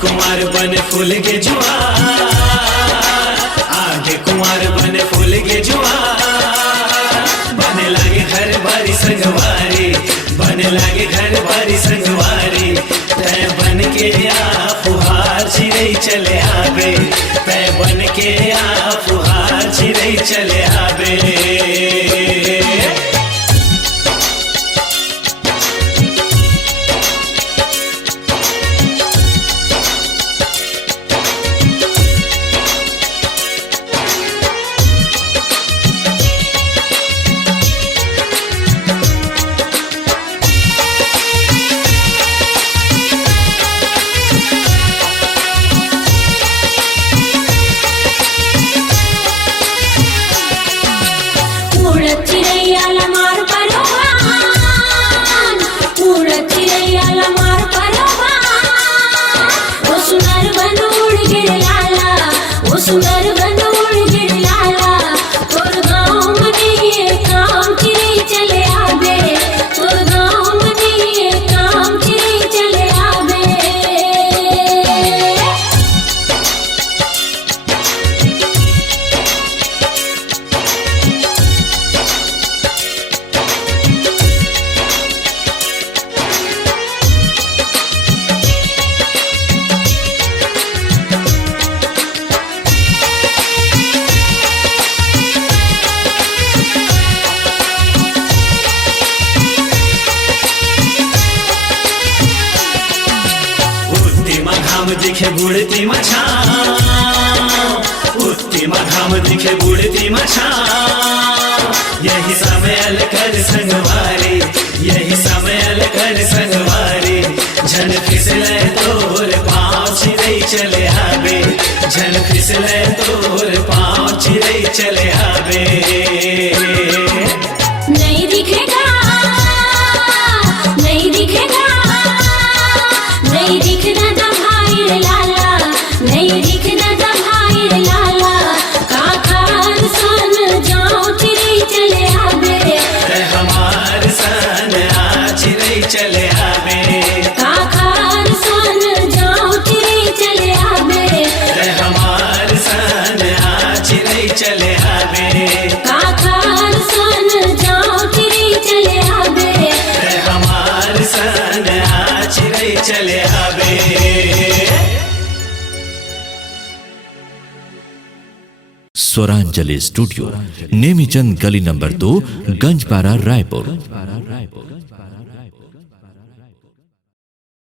कुंवर बने फूल के जुआर, आगे कुंवर बने फूल के जुआर। बने लागे घर बारी संगवारी, बने लागे घर बारी संगवारी। तै बन के आ फुहार चिरई चले आवे, तै बन के आ फुहार चिरई चले आवे। सुंदर बनोड़ गिर लाला, तोर गाँव मने ये काम चिरई चले आवे, तोर गाँव मने ये काम चिरई चले आवे। दिखे बुढ़ती मछा, उठती मघाम दिखे बुढ़ती मछा। यही समय कर संगवारी, यही समय कर संगवारी। झन फिसले तोर पाँव चिरई चले आवे, झन फिसले तोर पाँव चिरई चले आवे। नहीं दिखेगा, नहीं दिखेगा, नहीं दिखना लाला, नहीं दिखना भाई लाला। काखार सन जाओ चिरई चले आवे, हमार सन आ चिरई चले आवे। काखार सन जाओ चिरई चले आवे, हमार सन आ चिरई चले आवे। काखार सन जाओ चिरई चले आवे, हमार सन आ चिरई चले आवे। स्वरांजलि स्टूडियो, नेमीचंद गली नंबर 2, गंजपारा, रायपुर।